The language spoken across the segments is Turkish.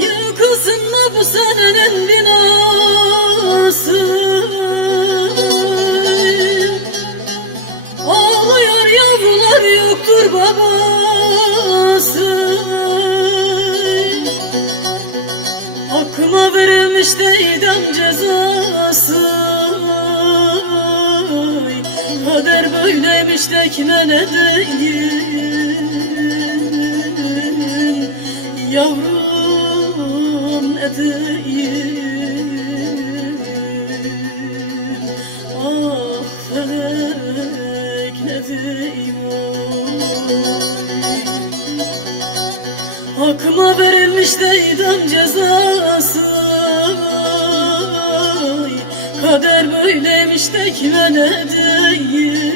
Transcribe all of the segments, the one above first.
Yıkılsın mı bu senenin binası? Ağlıyor yavrular, yoktur babası. Hakkıma verilmiş de idam cezası. Kader böyleymiş de kime ne diyeyim? Yavrum ne diyeyim? Ah felek ne diyeyim? Hakkıma verilmiş de idam cezası. Kader böyleymiş de kime ne diyeyim?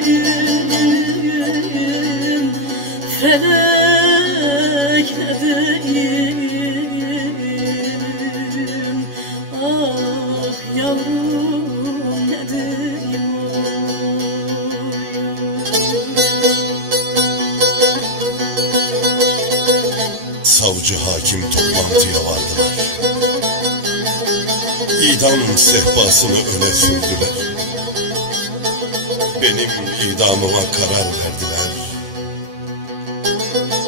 Felek ne diyeyim? Ah yavrum ne diyeyim? Savcı hakim toplantıya vardılar. İdam sehpasını öne sürdüler. Benim idamıma karar verdiler.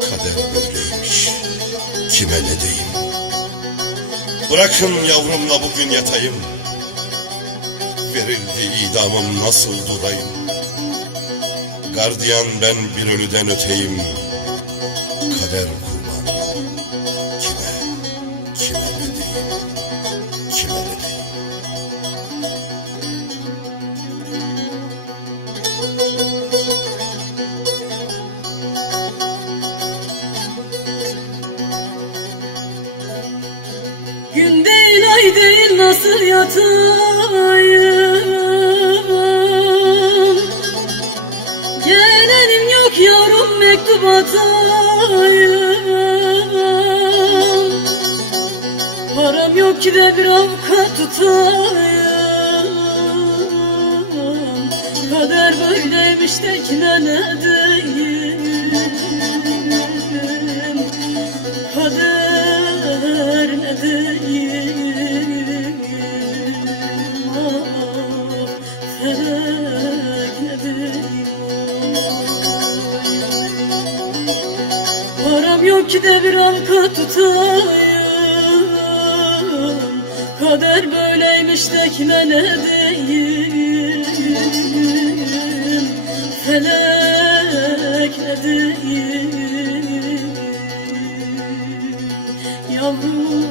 Kader böyleymiş, kime ne diyeyim? Bırakın yavrumla bugün yatayım. Verildi idamım, nasıl durayım? Gardiyan ben bir ölüden öteyim. Kader kurban, kime ne diyeyim? Kime ne diyeyim? Gün değil ay değil nasıl yatayım? Gelenim yok yavrum, mektup atayım. Param yok ki de bir avukat tutayım. Kader böyleymiş de kime ne diyeyim? Kader ne diyeyim? Ah felek ne diyeyim? Param yok ki de bir avukat tutayım. Kader böyleymiş de kime ne diyeyim? Felek ne diyeyim? Yavrum